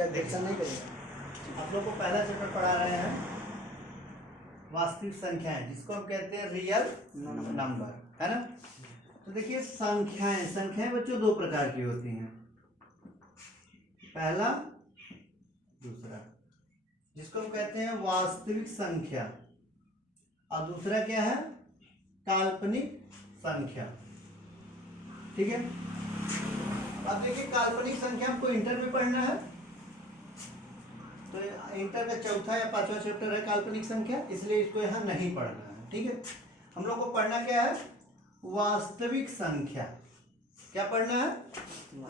ये ऑब्जेक्शन नहीं करेगा। आप लोग को पहला चैप्टर पढ़ा रहे हैं वास्तविक संख्याएं, जिसको हम कहते हैं रियल नंबर, है ना। तो देखिए संख्याएं बच्चों दो प्रकार की होती हैं, पहला दूसरा, जिसको हम कहते हैं वास्तविक संख्या, और दूसरा क्या है, काल्पनिक संख्या। ठीक है, अब देखिए काल्पनिक संख्या हमको इंटर में पढ़ना है, तो इंटर का चौथा या पांचवा चैप्टर है काल्पनिक संख्या, इसलिए इसको यहाँ नहीं पढ़ना है। ठीक है, हम लोग को पढ़ना क्या है, वास्तविक संख्या। क्या पढ़ना है,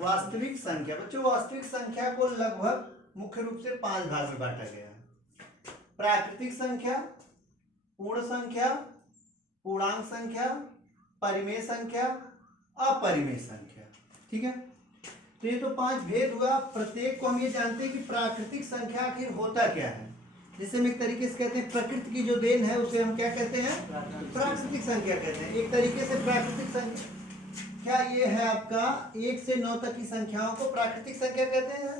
वास्तविक संख्या। बच्चों वास्तविक संख्या को लगभग मुख्य रूप से 5 भाग में बांटा गया है। प्राकृतिक संख्या, पूर्ण संख्या, पूर्णांक संख्या, परिमेय संख्या, अपरिमेय संख्या। ठीक है, तो ये तो 5 भेद हुआ। प्रत्येक को हम ये जानते हैं कि प्राकृतिक संख्या आखिर होता क्या है, जिसे हम एक तरीके से कहते हैं प्रकृति की जो देन है उसे हम क्या कहते हैं, प्राकृतिक संख्या कहते हैं। एक तरीके से प्राकृतिक संख्या ये है आपका 1 से 9 तक की संख्याओं को प्राकृतिक संख्या कहते हैं,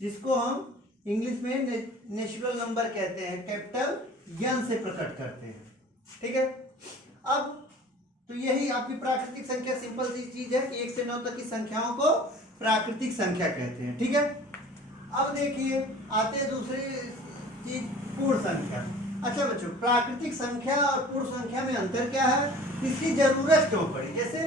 जिसको हम इंग्लिश में नेचुरल नंबर कहते हैं, कैपिटल एन से प्रकट करते हैं। ठीक है, अब तो यही आपकी प्राकृतिक संख्या सिंपल सी चीज है कि 1 से 9 तक की संख्याओं को प्राकृतिक संख्या कहते हैं। ठीक है, अब देखिए आते हैं दूसरी चीज, पूर्ण संख्या। अच्छा बच्चों, प्राकृतिक संख्या और पूर्ण संख्या में अंतर क्या है, इसकी जरूरत क्यों पड़ी। जैसे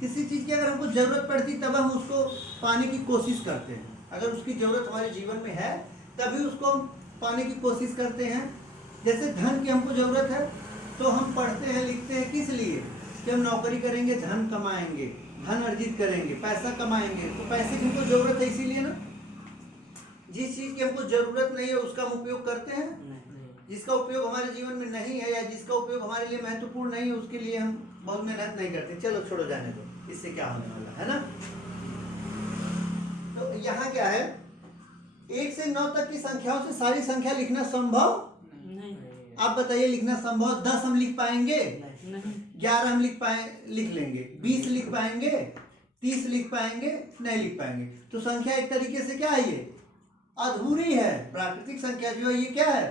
किसी चीज की अगर हमको जरूरत पड़ती तब हम उसको पाने की कोशिश करते हैं, अगर उसकी जरूरत हमारे जीवन में है तभी उसको हम पाने की कोशिश करते हैं। जैसे धन की हमको जरूरत है तो हम पढ़ते हैं लिखते हैं, किस लिए, कि हम नौकरी करेंगे, धन कमाएंगे, धन अर्जित करेंगे, पैसा कमाएंगे, तो पैसे की हमको जरूरत है इसीलिए ना। जिस चीज की हमको जरूरत नहीं है उसका हम उपयोग करते हैं, जिसका उपयोग हमारे जीवन में नहीं है या जिसका उपयोग हमारे लिए महत्वपूर्ण नहीं है उसके लिए हम बहुत मेहनत नहीं करते, चलो छोड़ो जाने दो, इससे क्या होने वाला है ना। तो यहाँ क्या है, 1 से 9 तक की संख्याओं से सारी संख्या लिखना संभव नहीं। आप बताइए लिखना संभव, 10 हम लिख पाएंगे नहीं, 11 हम लिख लेंगे, 20 लिख पाएंगे, 30 लिख पाएंगे, नहीं लिख पाएंगे। तो संख्या एक तरीके से क्या है, ये अधूरी है। प्राकृतिक संख्या जो है ये क्या है,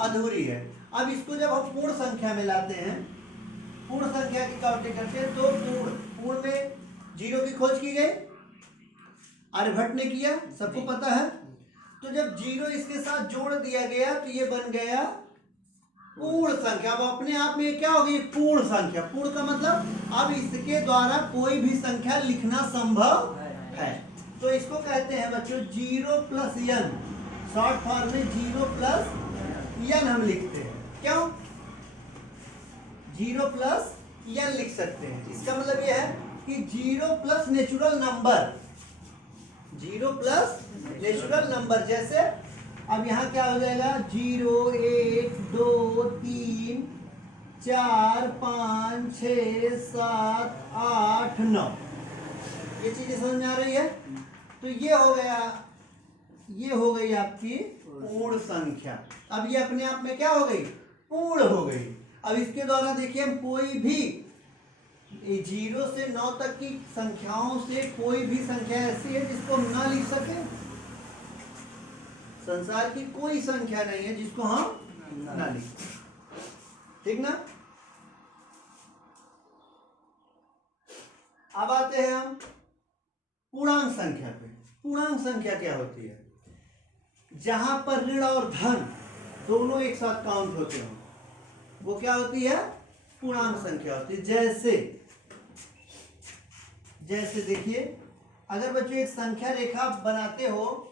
अधूरी है। अब इसको जब हम पूर्ण संख्या में लाते हैं, पूर्ण संख्या की काउंटिंग करते हैं, तो पूर्ण में 0 की खोज की गई, आर्यभट्ट ने किया, सबको पता है। तो जब 0 इसके साथ जोड़ दिया गया तो ये बन गया पूर्ण संख्या। अब अपने आप में क्या होगी, पूर्ण संख्या। पूर्ण का मतलब अब इसके द्वारा कोई भी संख्या लिखना संभव है। तो इसको कहते हैं बच्चों 0 प्लस n, शॉर्ट फॉर्म में 0 प्लस n हम लिखते हैं। क्यों 0 प्लस n लिख सकते हैं, इसका मतलब यह है कि 0 plus natural number, 0 plus natural number. जैसे अब यहाँ क्या हो जाएगा, 0 1 2 3 4 5 6 7 8 9, ये चीजें समझ में आ रही है। तो ये हो गया, ये हो गई आपकी पूर्ण संख्या। अब ये अपने आप में क्या हो गई, पूर्ण हो गई। अब इसके द्वारा देखिए हम कोई भी 0 से 9 तक की संख्याओं से कोई भी संख्या ऐसी है जिसको हम ना लिख सके। संसार की कोई संख्या नहीं है जिसको हम ना लिख सके, ठीक ना। अब आते हैं हम पूर्णांक संख्या पे। पूर्णांक संख्या क्या होती है, जहां पर ऋण और धन दोनों एक साथ काउंट होते हो, वो क्या होती है, पूर्णांक संख्या होती है। जैसे देखिए, अगर बच्चों एक संख्या रेखा बनाते हो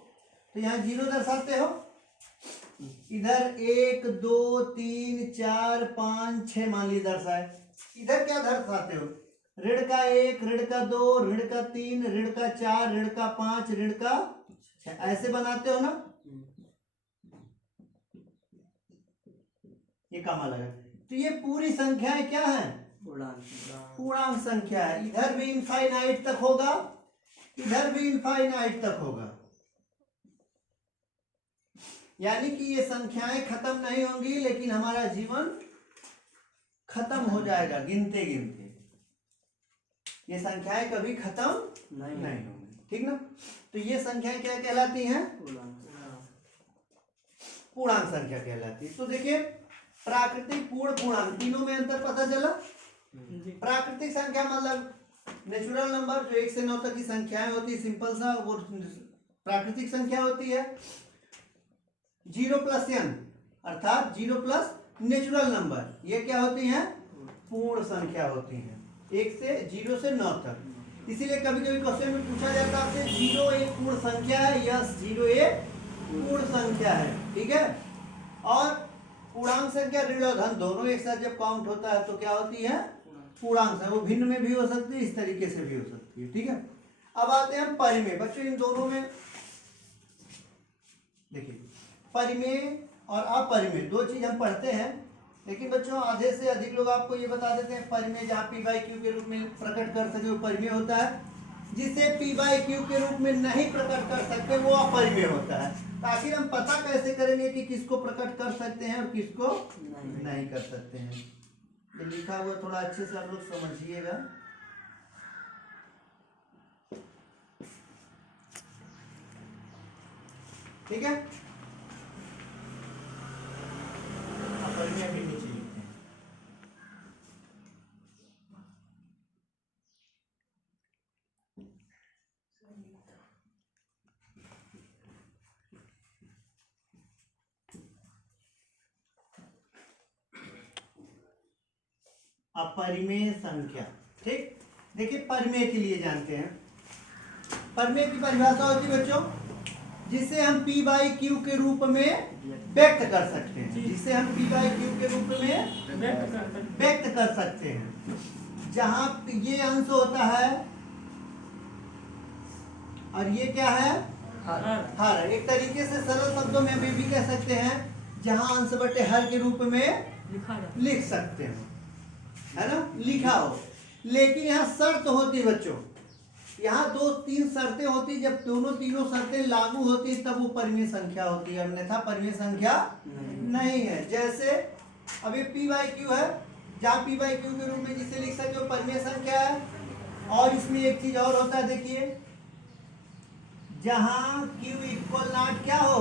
तो यहाँ 0 दर्शाते हो, इधर 1 2 3 4 5 6 मान लीजिए दर्शाए। इधर क्या दर्शाते हो, ऋण का 1, ऋण का 2, ऋण का 3, ऋण का 4, ऋण का 5, ऋण का 6, ऐसे बनाते हो ना। ये कमाल है। तो ये पूरी संख्याएं क्या है, पूर्णांक संख्या है। इधर भी इनफाइनाइट तक होगा, इधर भी इनफाइनाइट तक होगा, यानी कि ये संख्याएं खत्म नहीं होंगी, लेकिन हमारा जीवन खत्म हो जाएगा गिनते गिनते। ये संख्याएं कभी खत्म नहीं होंगी, ठीक ना। तो ये संख्याएं क्या कहलाती हैं, पूर्णांक संख्या कहलाती है। तो देखिए प्राकृतिक, पूर्ण, पूर्णांक, तीनों में अंतर पता चला। प्राकृतिक संख्या मतलब नेचुरल नंबर, जो 1 से 9 तक की संख्याएं होती है, सिंपल सा, वो प्राकृतिक संख्या होती है। 0 प्लस n अर्थात 0 प्लस नेचुरल नंबर, ये क्या होती हैं? पूर्ण संख्या होती हैं, 0 से 9 तक। इसीलिए कभी कभी क्वेश्चन में पूछा जाता है आपसे 0 एक पूर्ण संख्या है? यस, 0 एक पूर्ण संख्या है, ठीक है। और पूर्णांक संख्या ऋण और धन दोनों एक साथ जब काउंट होता है तो क्या होती है? पूर्णांक संख्या। वो भिन्न में भी हो सकती है, इस तरीके से भी हो सकती है, ठीक है। अब आते हैं परिमेय। बच्चों इन दोनों में देखिए, परिमेय और अपरिमेय दो चीज हम पढ़ते हैं, लेकिन बच्चों आधे से अधिक लोग आपको ये बता देते हैं परिमेय जहाँ पी बाई क्यू के रूप में प्रकट कर सके वो परिमेय होता है, जिसे पी बाई क्यू के रूप में नहीं प्रकट कर सकते वो अपरिमेय होता है। तो आखिर हम पता कैसे करेंगे कि किसको प्रकट कर सकते हैं और किसको नहीं कर सकते हैं? ये लिखा हुआ थोड़ा अच्छे से आप लोग समझिएगा। ठीक है, अपरिमेय भी नीचे लिखते हैं। अपरिमेय संख्या, ठीक। देखिए परिमेय के लिए जानते हैं, परिमेय की परिभाषा होती है बच्चों जिसे हम p बाई क्यू के रूप में व्यक्त कर सकते हैं, जिसे हम p बाई क्यू के रूप में व्यक्त कर सकते हैं, जहां ये अंश होता है और ये क्या है? हर। एक तरीके से सरल शब्दों में हम ये भी कह सकते हैं जहां अंश बटे हर के रूप में लिख सकते हैं, है ना, लिखा हो। लेकिन यहाँ शर्त होती बच्चों, यहाँ 2-3 शर्तें होती, जब तीनों शर्तें लागू होती तब वो परिमेय संख्या होती है, अन्यथा परिमेय संख्या नहीं है। जैसे अब ये p बाई क्यू है, जहाँ p बाई क्यू के रूप में जिसे लिख सकते हो परिमेय संख्या है। और इसमें एक चीज और होता है, देखिए जहाँ q इक्वल नॉट क्या हो?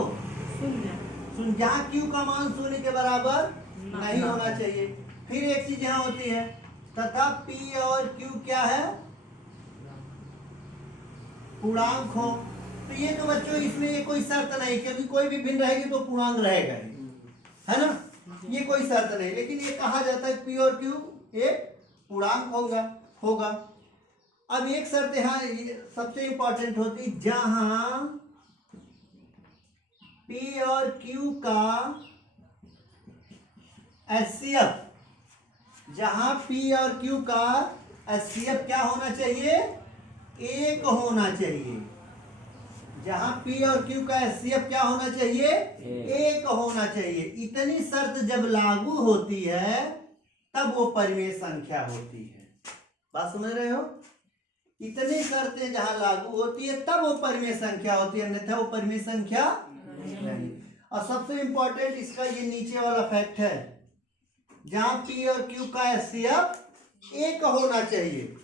शून्य। जहाँ q का मान शून्य के बराबर नहीं होना चाहिए। फिर एक चीज यहाँ होती है, तथा p और q क्या है? पूर्णांक हो। तो ये तो बच्चों इसमें ये कोई शर्त नहीं, क्योंकि कोई भी भिन्न रहेगी तो पूर्णांक रहेगा ही, है ना, ये कोई शर्त नहीं। लेकिन ये कहा जाता है p और q एक पूर्णांक होगा। अब एक शर्त यहाँ सबसे इंपॉर्टेंट होती, जहां p और q का HCF, जहां p और q का HCF क्या होना चाहिए? एक होना चाहिए। जहां p और q का HCF क्या होना चाहिए? एक होना चाहिए। इतनी शर्त जब लागू होती है तब वो परिमेय संख्या होती है। बात समझ रहे हो? इतनी शर्तें जहां लागू होती है तब वो परिमेय संख्या होती है, अन्यथा वो परिमेय संख्या नहीं। और सबसे इंपॉर्टेंट इसका ये नीचे वाला फैक्ट है, जहां p और q का HCF एक होना चाहिए।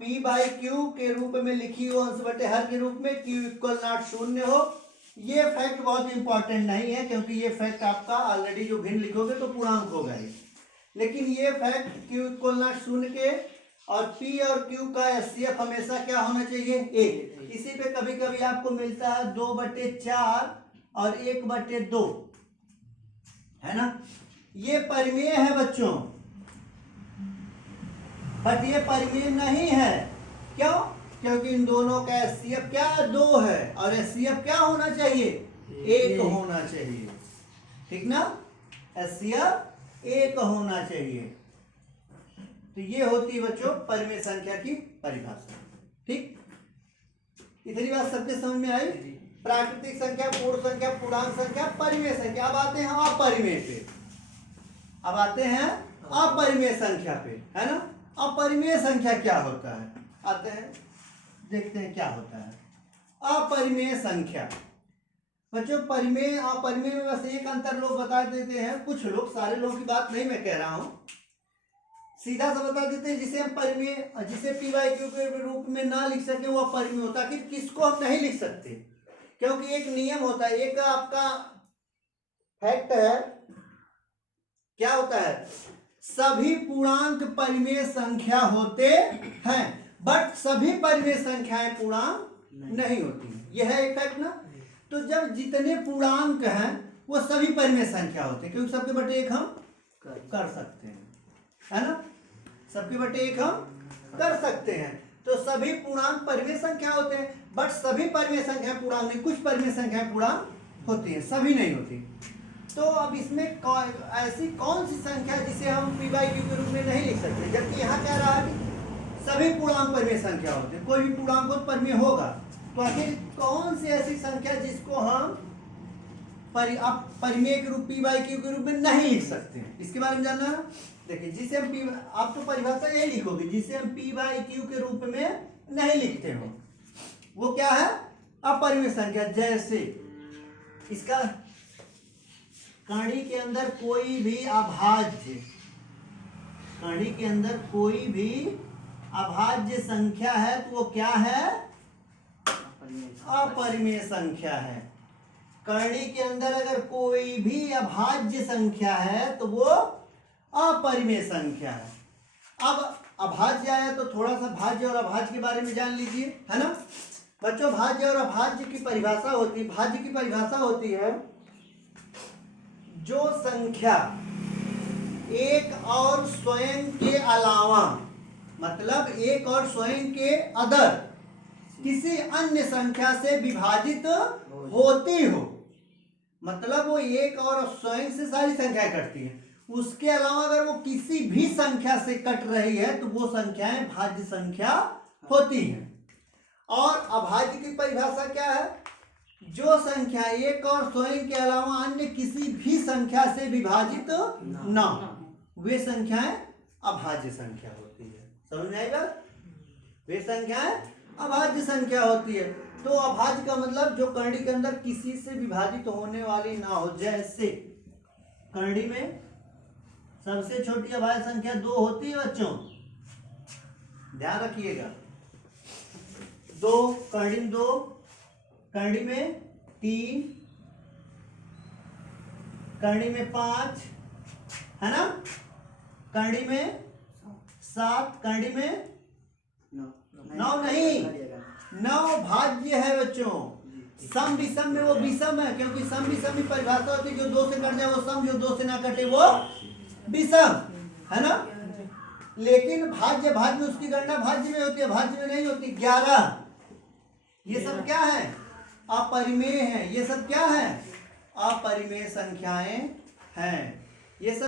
p बाई क्यू के रूप में लिखी हो अंश बटे हर के रूप में, q इक्वल नॉट शून्य हो। ये फैक्ट बहुत इंपॉर्टेंट नहीं है, क्योंकि ये फैक्ट आपका ऑलरेडी जो भिन्न लिखोगे तो पूर्णांक होगा ही। लेकिन ये फैक्ट q इक्वल नॉट शून्य के और p और q का HCF हमेशा क्या होना चाहिए? एक। इसी पे कभी कभी आपको मिलता है 2/4 और 1/2, है ना। ये परिमेय है बच्चों, बट ये परिमेय नहीं है। क्यों? क्योंकि इन दोनों का HCF क्या? 2 है, और HCF क्या होना चाहिए? 1 होना चाहिए, ठीक ना। HCF 1 होना चाहिए। तो ये होती है बच्चों परिमेय संख्या की परिभाषा, ठीक। इतनी बात सबके समझ में आई? प्राकृतिक संख्या, पूर्ण संख्या, पूर्णांक संख्या, परिमेय संख्या। अब आते हैं अपरिमेय पे, अब आते हैं अपरिमेय संख्या पे, है ना। अपरिमेय संख्या क्या होता है? आते हैं देखते हैं क्या होता है अपरिमेय संख्या। बच्चों परिमेय अपरिमेय में बस एक अंतर लोग बता देते हैं, कुछ लोग, सारे लोगों की बात नहीं मैं कह रहा हूं, सीधा सा बता देते हैं जिसे हम परिमेय, जिसे p बाई क्यू के रूप में ना लिख सके वो अपरिमेय होता है। कि किसको हम नहीं लिख सकते? क्योंकि एक नियम होता है, एक आपका फैक्ट है, क्या होता है, सभी पूर्णांक परिमेय संख्या होते हैं, बट सभी परिमेय संख्याएं पूर्णांक नहीं होती हैं। यह है एक फैक्ट ना। तो जब जितने पूर्णांक हैं वो सभी परिमेय संख्या होते हैं, क्योंकि सबके बटे एक हम कर सकते हैं, है ना, सबके बटे एक हम कर सकते हैं। तो सभी पूर्णांक परिमेय संख्या होते हैं, बट सभी परिमेय संख्या पूर्णांक नहीं, कुछ परिमेय संख्याएं पूर्णांक होती हैं, सभी नहीं होती। तो अब इसमें ऐसी कौन सी संख्या जिसे हम p बाई क्यू के रूप में नहीं लिख सकते, जबकि यहाँ कह रहा है कि सभी पूर्णांक परिमेय संख्या होते हैं, कोई भी पूर्णांक हो परिमेय होगा। तो आखिर कौन सी ऐसी संख्या जिसको हम परिमेय के रूप p बाई क्यू के रूप में नहीं लिख सकते हैं, इसके बारे में जानना है। देखिए, जिसे हम आप तो परिभाषा यही लिखोगे, जिसे हम p बाई क्यू के रूप में नहीं लिखते हो वो क्या है, अपरिमेय संख्या। जैसे इसका कड़ी के अंदर कोई भी अभाज्य, कड़ी के अंदर कोई भी अभाज्य संख्या है तो वो क्या है, अपरिमेय संख्या है। कड़ी के अंदर अगर कोई भी अभाज्य संख्या है तो वो अपरिमेय संख्या है। अब अभाज्य आया तो थोड़ा सा भाज्य और अभाज्य के बारे में जान लीजिए, है ना बच्चों। भाज्य और अभाज्य की परिभाषा होती है, भाज्य की परिभाषा होती है जो संख्या एक और स्वयं के अलावा, मतलब एक और स्वयं के अदर किसी अन्य संख्या से विभाजित होती हो, मतलब वो एक और स्वयं से सारी संख्याएं कटती हैं, उसके अलावा अगर वो किसी भी संख्या से कट रही है तो वो संख्याएं भाज्य संख्या होती हैं। और अभाज्य की परिभाषा क्या है, जो संख्या एक और स्वयं के अलावा अन्य किसी भी संख्या से विभाजित ना हो वे संख्याएं अभाज्य संख्या होती है। समझ में आई बात, वे संख्याएं अभाज्य संख्या होती है। तो अभाज्य का मतलब जो करणी के अंदर किसी से विभाजित होने वाली ना हो। जैसे करणी में सबसे छोटी अभाज्य संख्या 2 होती है बच्चों, ध्यान रखिएगा। 2 करणी में 2, करणी में 3, करणी में 5, है ना, करणी में 7, करणी में 9 नहीं, 9 भाज्य है बच्चों। सम विषम में वो विषम है, क्योंकि सम विषम की परिभाषा होती है जो 2 से कट जाए वो सम, जो 2 से ना कटे वो विषम, है ना। लेकिन भाज्य भाज्य में उसकी गणना भाज्य में होती है, भाज्य में नहीं होती। 11 ये सब क्या है, अपरिमेय है। ये सब क्या है, अपरिमेय संख्याएं हैं। ये सब